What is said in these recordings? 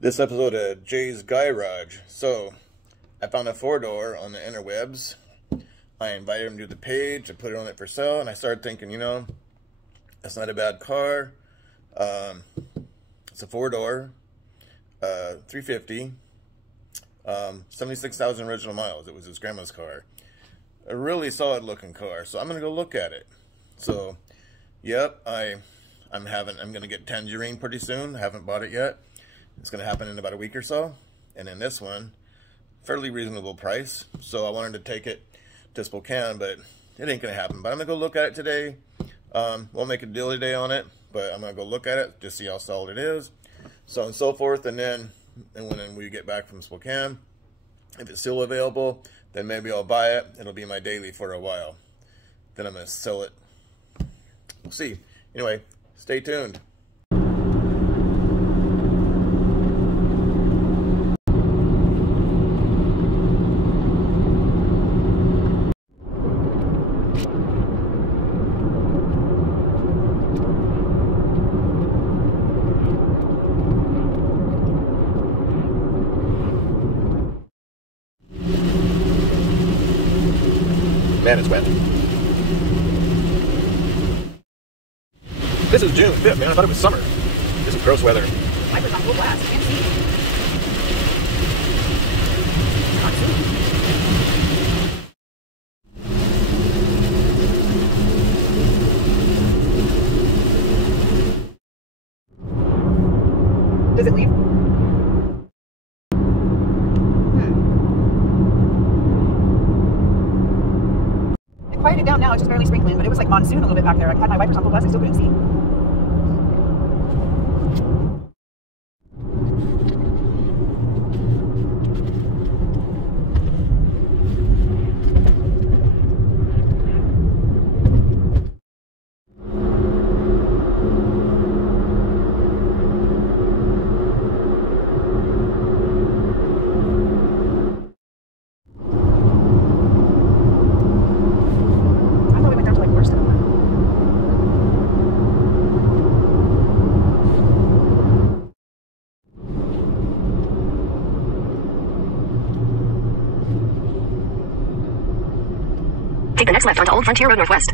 This episode of Jay's Garage. So, I found a 4-door on the interwebs. I invited him to the page. I put it on it for sale, and I started thinking, you know, it's not a bad car. It's a 4-door, 350, 76,000 original miles. It was his grandma's car. A really solid looking car. So I'm gonna go look at it. So, yep, I'm gonna get Tangerine pretty soon. I haven't bought it yet. It's going to happen in about a week or so. And then this one, fairly reasonable price. So I wanted to take it to Spokane, but it ain't going to happen. But I'm going to go look at it today. Won't make a deal today on it, but I'm going to go look at it, just see how solid it is. So on and so forth. And then when we get back from Spokane, if it's still available, then maybe I'll buy it. It'll be my daily for a while. Then I'm going to sell it. We'll see. Anyway, stay tuned. Man, it's wet. This is June 5th, man. I thought it was summer. This is gross weather. Wipers on full blast. Can't see. Can't see. Does it leave? It quieted down now. It's just barely sprinkling, but it was like monsoon a little bit back there. I had my wipers on full blast. I still couldn't see. Take the next left onto Old Frontier Road Northwest.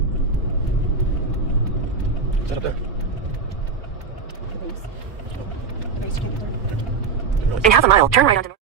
Is that up there? In half a mile, turn right onto North.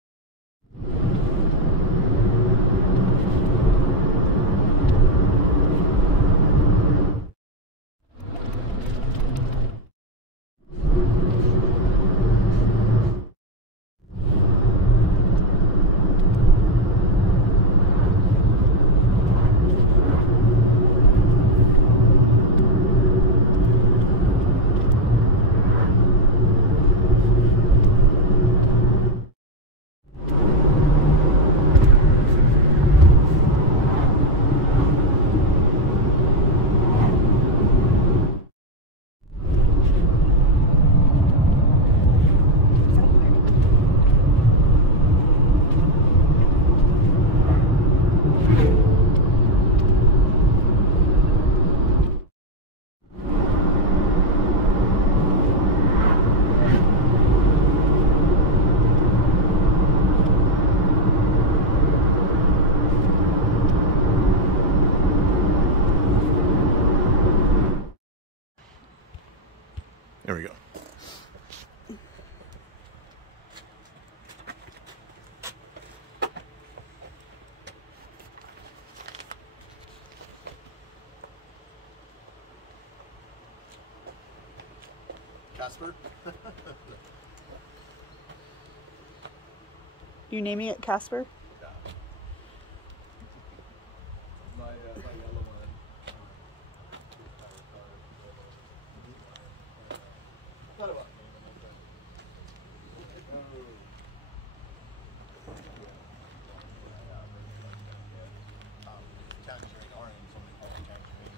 There we go. Casper? You naming it Casper? Yeah. My yellow one. Thought about Tangerine orange, something called Tangerine.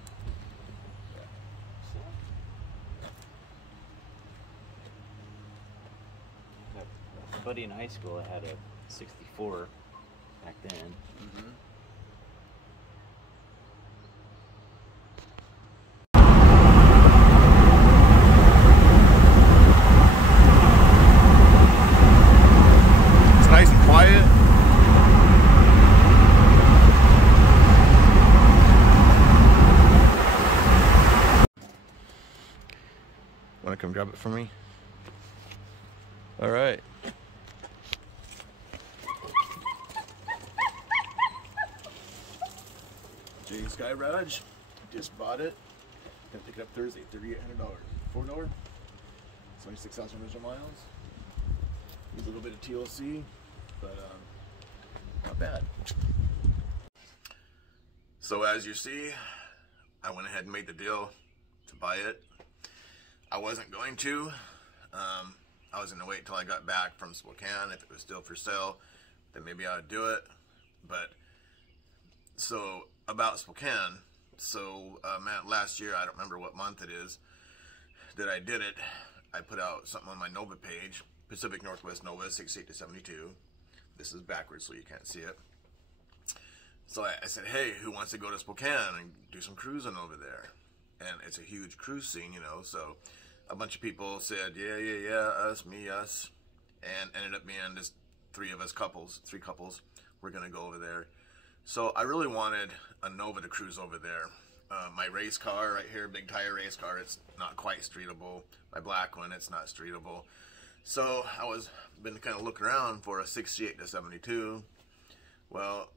A buddy in high school had a 64 back then. Mm-hmm. it for me? All right. J Sky Raj, just bought it. Gonna pick it up Thursday, $3,800. 4-door, 26,000 original miles. Use a little bit of TLC, but not bad. So as you see, I went ahead and made the deal to buy it. I wasn't going to. I was gonna wait till I got back from Spokane. If it was still for sale, then maybe I would do it. But so about Spokane, so last year, I don't remember what month it is that I did it. I put out something on my Nova page, Pacific Northwest Nova 68 to 72. This is backwards, so you can't see it. So I said, hey, who wants to go to Spokane and do some cruising over there? And it's a huge cruise scene, you know, so a bunch of people said, yeah, us, me, us, and ended up being just three couples. We're going to go over there. So I really wanted a Nova to cruise over there. My race car right here, big tire race car, it's not quite streetable. My black one, it's not streetable. So I been kind of looking around for a 68 to 72. Well,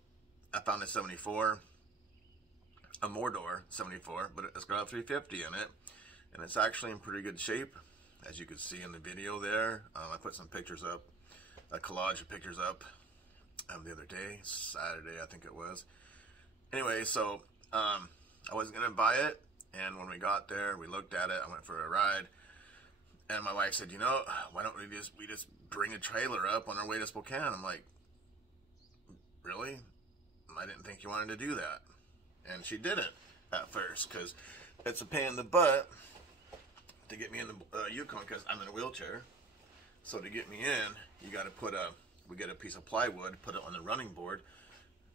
I found a 74, a Mordor 74, but it's got a 350 in it, and it's actually in pretty good shape, as you can see in the video there. I put some pictures up, a collage of pictures up the other day, Saturday I think it was. Anyway, so I wasn't gonna buy it, and when we got there, we looked at it. I went for a ride, and my wife said, you know, why don't we just bring a trailer up on our way to Spokane? I'm like, really? I didn't think you wanted to do that. And she didn't at first, because it's a pain in the butt to get me in the Yukon, because I'm in a wheelchair. So to get me in, you got to we get a piece of plywood, put it on the running board.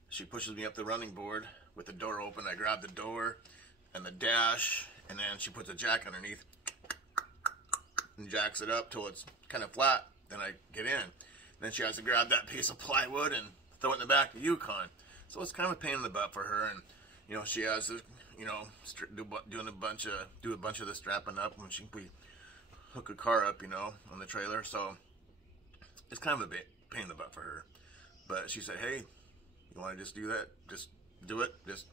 She pushes me up the running board with the door open. I grab the door and the dash, and then she puts a jack underneath and jacks it up till it's kind of flat. Then I get in. Then she has to grab that piece of plywood and throw it in the back of the Yukon. So it's kind of a pain in the butt for her, and you know, she has to, you know, do a bunch of the strapping up when we hook a car up, you know, on the trailer. So it's kind of a pain in the butt for her. But she said, hey, you want to just do that? Just do it. Just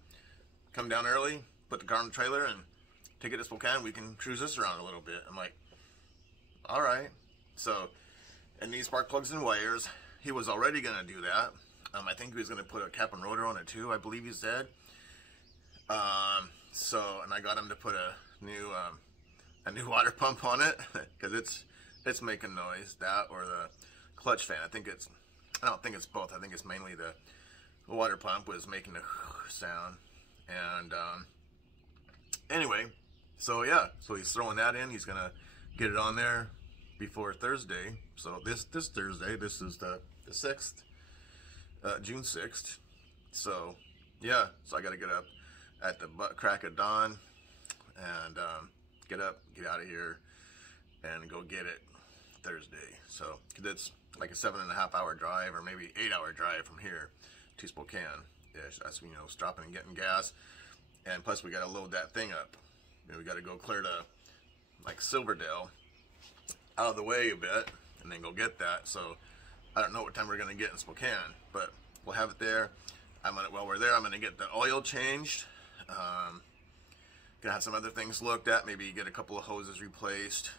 come down early, put the car on the trailer, and take it to Spokane. We can cruise this around a little bit. I'm like, all right. So, and these spark plugs and wires, he was already going to do that. I think he was going to put a cap and rotor on it too, I believe he said. And I got him to put a new water pump on it, because it's making noise, that or the clutch fan. I don't think it's both. I think it's mainly the water pump was making the sound. And anyway, so yeah, so he's throwing that in. He's gonna get it on there before Thursday. So this Thursday, this is the 6th, June 6th. So yeah, so I got to get up at the crack of dawn and get up, get out of here, and go get it Thursday. So it's like a 7.5 hour drive, or maybe 8 hour drive from here to Spokane. That's, you know, stopping and getting gas, and plus we got to load that thing up. You know, we got to go clear to like Silverdale, out of the way a bit, and then go get that. So I don't know what time we're gonna get in Spokane, but we'll have it there. While we're there, I'm gonna get the oil changed. Gonna have some other things looked at, maybe get a couple of hoses replaced,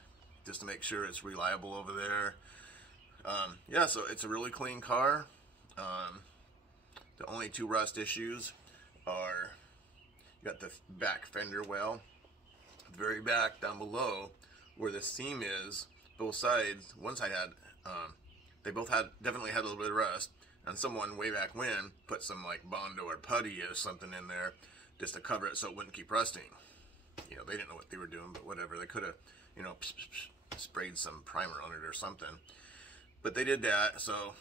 just to make sure it's reliable over there. Yeah, so it's a really clean car. The only two rust issues are, you got the back fender well, very back down below where the seam is, both sides. One side had, they both definitely had a little bit of rust, and someone way back when put some like Bondo or putty or something in there just to cover it so it wouldn't keep rusting. You know, they didn't know what they were doing, but whatever. They could have, you know, sprayed some primer on it or something. But they did that, so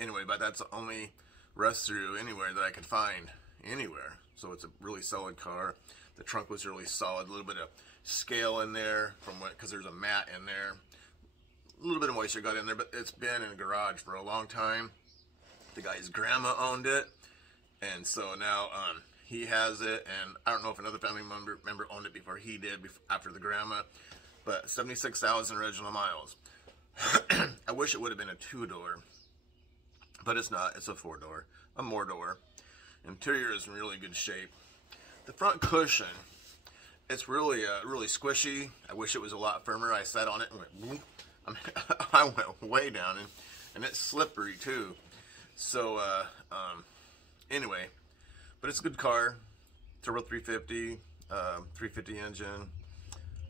anyway, but that's the only rust through anywhere that I could find anywhere. So it's a really solid car. The trunk was really solid. A little bit of scale in there from what, because there's a mat in there. A little bit of moisture got in there, but it's been in a garage for a long time. The guy's grandma owned it, and so now he has it, and I don't know if another family member owned it before he did, after the grandma. but 76,000 original miles. I wish it would have been a 2-door, but it's not. It's a 4-door, a more-door. Interior is in really good shape. The front cushion, it's really really squishy. I wish it was a lot firmer. I sat on it and went boom. I went way down, and it's slippery too. So anyway, but it's a good car. Turbo 350, 350 engine.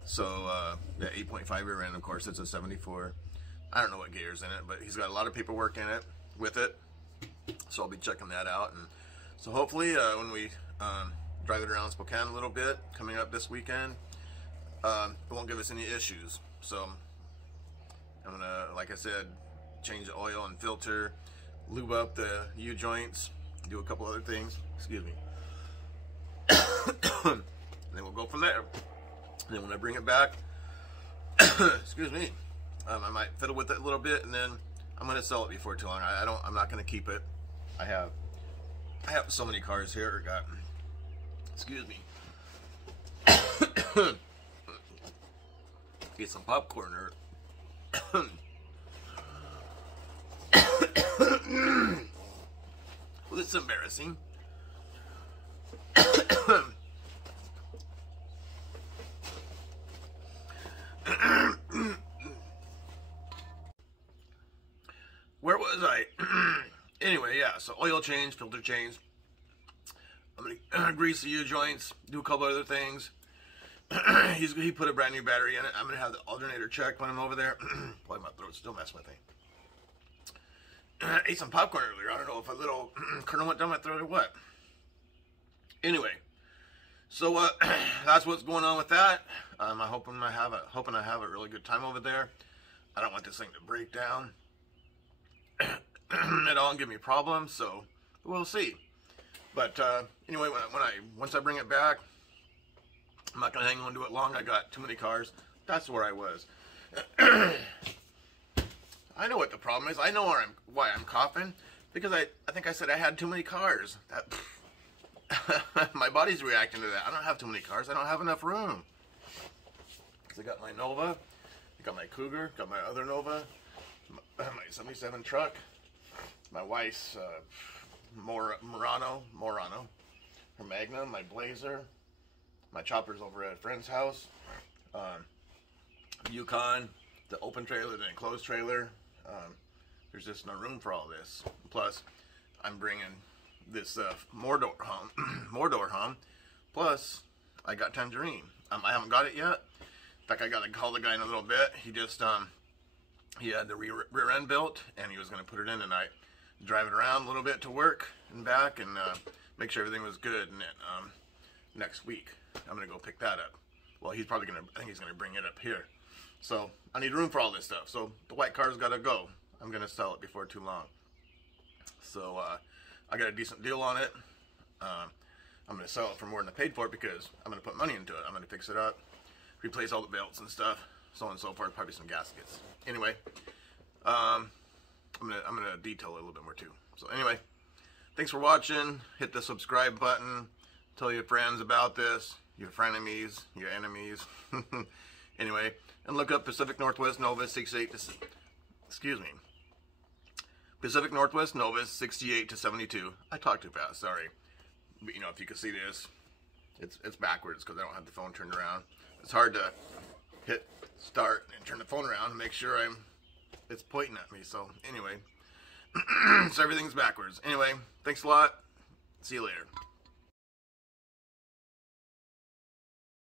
So the 8.5 rear end, of course, it's a 74. I don't know what gear's in it, but he's got a lot of paperwork in it with it. So I'll be checking that out, and so hopefully when we drive it around Spokane a little bit coming up this weekend, it won't give us any issues. So I'm gonna, like I said, change the oil and filter, lube up the U-joints, do a couple other things. Excuse me. And then we'll go from there. And then when I bring it back, excuse me, I might fiddle with it a little bit, and then I'm gonna sell it before too long. I'm not gonna keep it. I have so many cars here. Excuse me. Get some popcorn or well, it's embarrassing. Where was I? Anyway, yeah, so oil change, filter change. I'm gonna grease the U-joints, do a couple other things. He put a brand new battery in it. I'm gonna have the alternator checked when I'm over there. Boy, my throat's still messing with me. I ate some popcorn earlier. I don't know if a little kernel went down my throat or what. Anyway, so that's what's going on with that. I'm hoping I have a really good time over there. I don't want this thing to break down at all and give me problems. So we'll see. But anyway, once I bring it back, I'm not gonna hang on to it long. I got too many cars. That's where I was. I know what the problem is. I know why I'm coughing, because I think I said I had too many cars. My body's reacting to that. I don't have too many cars. I don't have enough room. Because I got my Nova, I got my Cougar, got my other Nova, my 77 truck, my wife's Murano, her Magnum, my Blazer, my choppers over at a friend's house, Yukon, the open trailer, the enclosed trailer. There's just no room for all this. Plus, I'm bringing this more-door home. Plus, I got Tangerine. I haven't got it yet. In fact, I got to call the guy in a little bit. He just, he had the rear end built, and he was going to put it in tonight. Drive it around a little bit to work and back, and make sure everything was good. And then next week, I'm going to go pick that up. Well, he's probably going to, I think he's going to bring it up here. So, I need room for all this stuff. So, the white car's got to go. I'm going to sell it before too long. So, I got a decent deal on it. I'm going to sell it for more than I paid for it, because I'm going to put money into it. I'm going to fix it up, replace all the belts and stuff, so on and so forth, probably some gaskets. Anyway, I'm gonna detail it a little bit more too. So anyway, thanks for watching. Hit the subscribe button. Tell your friends about this, your frenemies, your enemies. Anyway, and look up Pacific Northwest Nova 68 to, excuse me, Pacific Northwest Nova 68 to 72. I talked too fast, sorry. But, you know, if you can see this, it's backwards because I don't have the phone turned around. It's hard to hit start and turn the phone around and make sure it's pointing at me. So anyway, so everything's backwards. Anyway, thanks a lot. See you later.